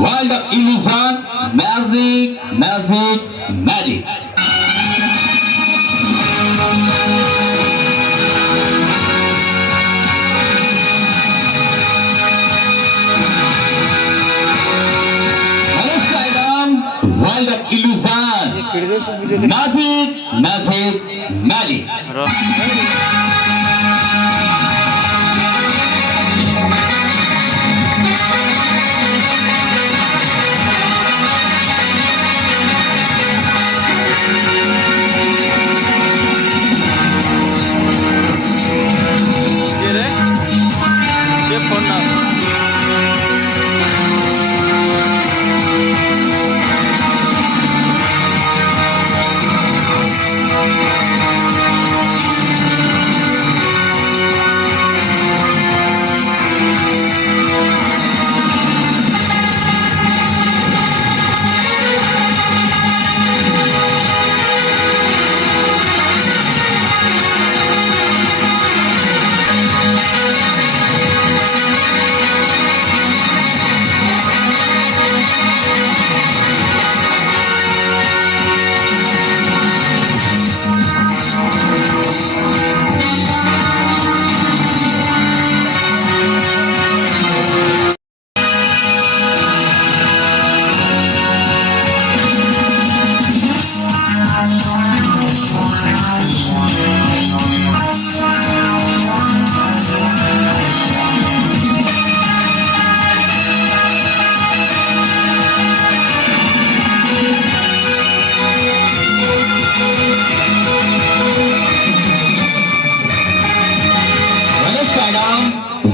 world of illusion, magic, magic, magic. World of illusion, magic, magic, magic.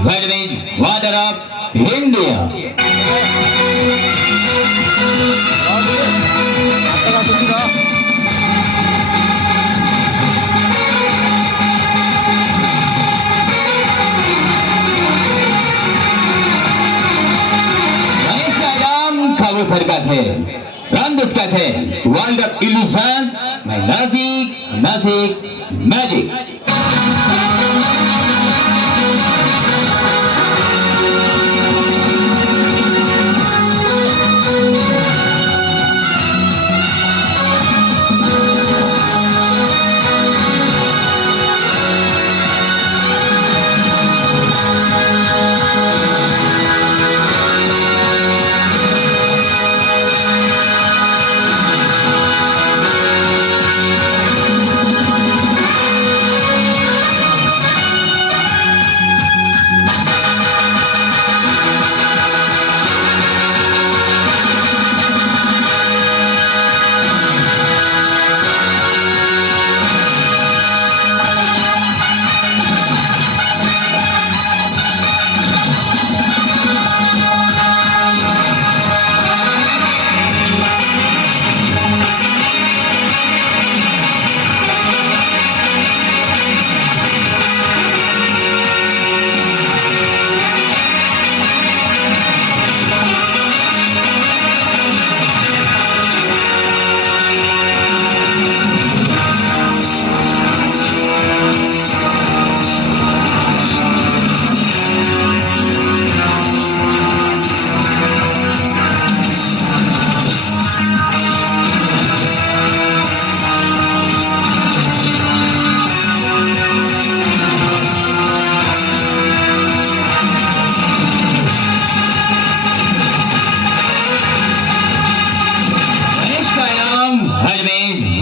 Vladimir Water of India. कबूतर का थे रंगस का थे world of illusion magic magic magic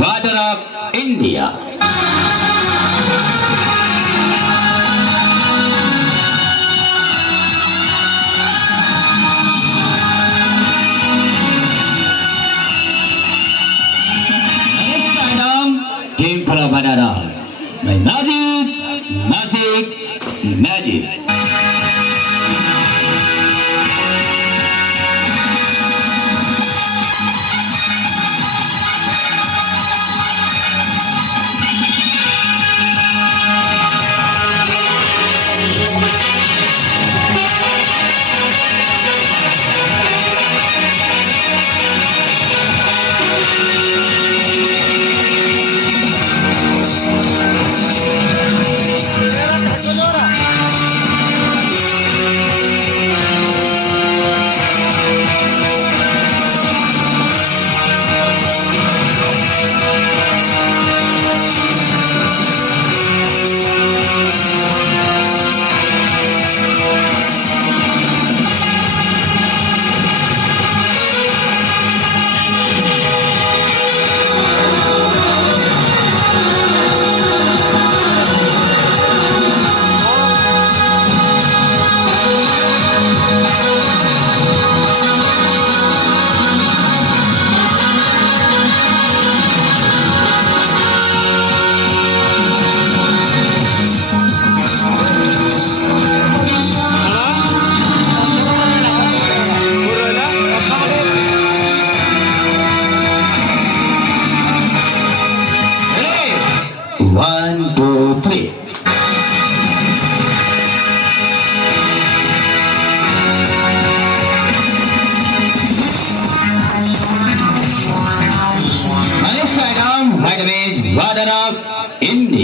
Water of India. Temple of Banaras. Magic, magic, magic.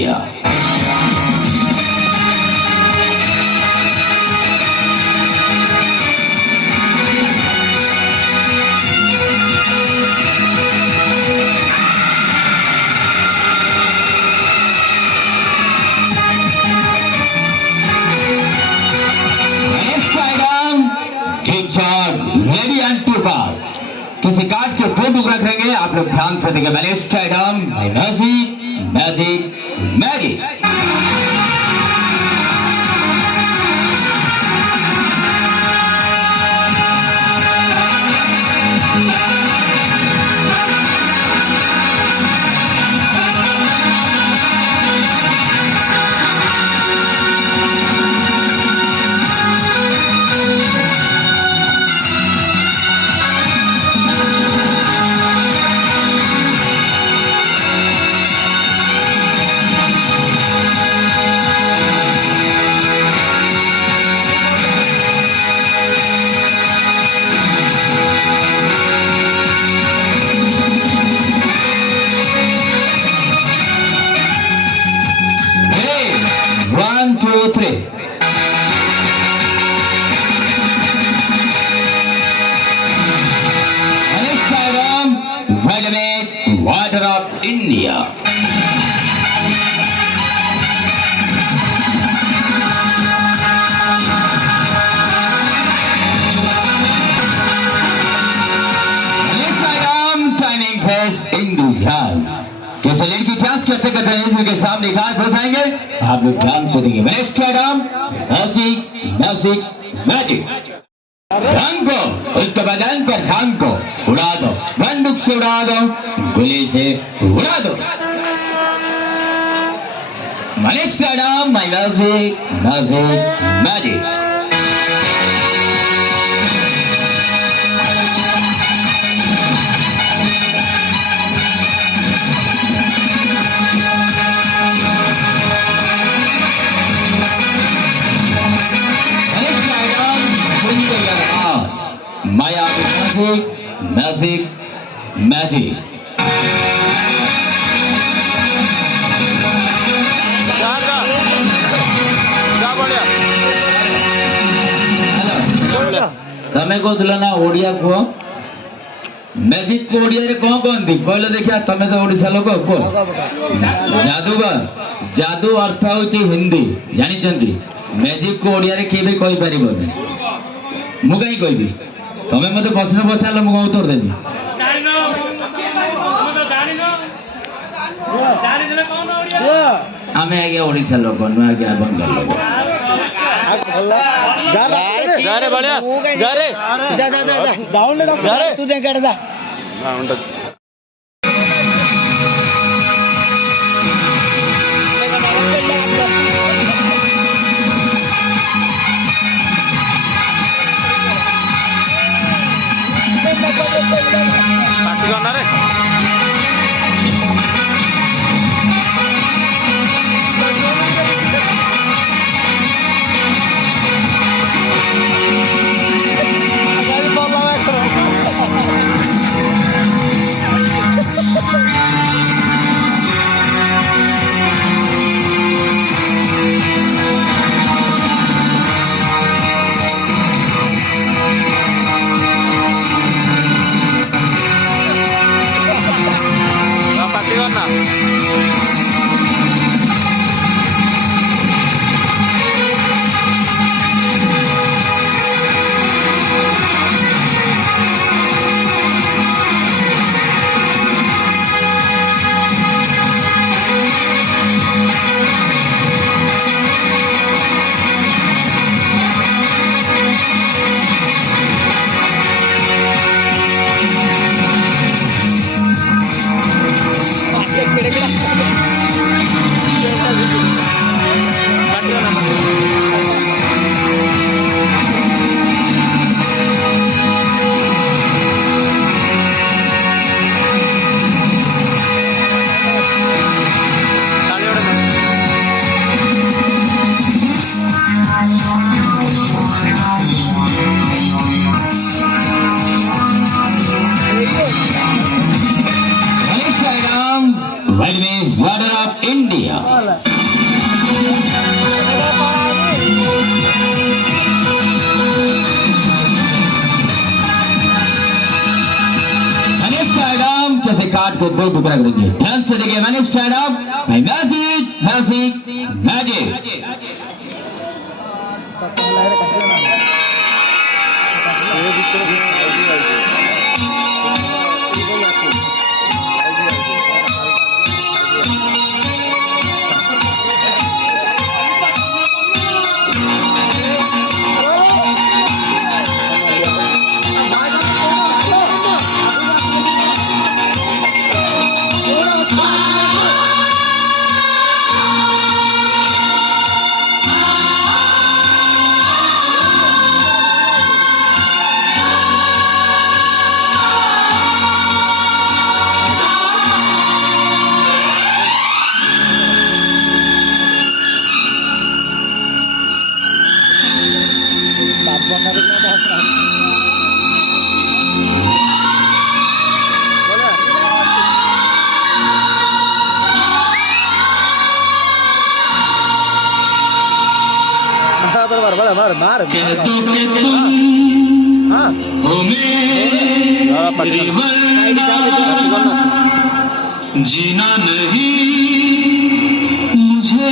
India. Ready and to पार। किसी card के दो टुकड़ा करेंगे, आप लोग ध्यान से देखें। मैंने stadium magic magic magic. Water of India. Timing phase Hinduism. कैसे लेड की चांस करते करते के सामने घाट फंसाएंगे, आप लोग ध्यान से देंगे। Magic magic magic. ढंग को, उसके बदन पर ढंग को उड़ा दो, बंदूक से उड़ा दो, गोली से उड़ा दो। Magic magic magic. माया मैजिक मैजिक मैजिक। तमें कहला ना ओडिया को मैजिक को ओडिया रे कौन कहती कहले देखिया, तमें तो ओडिशा लोक को जादूगर। जादू अर्थ होची हिंदी जानिचंती। मैजिक को ओडिया रे केबे कहि परिबोनी, मु कहीं कहबी। तमें मते प्रश्न पचार मुझे उत्तर देनी। आम आज्ञा ओडिशा लोक नु आज्ञा बंगाल लोक। काट के 2 टुकड़ा करेंगे। ध्यान से देखिए, मैंने stand up, magic magic magic. मार जीना नहीं मुझे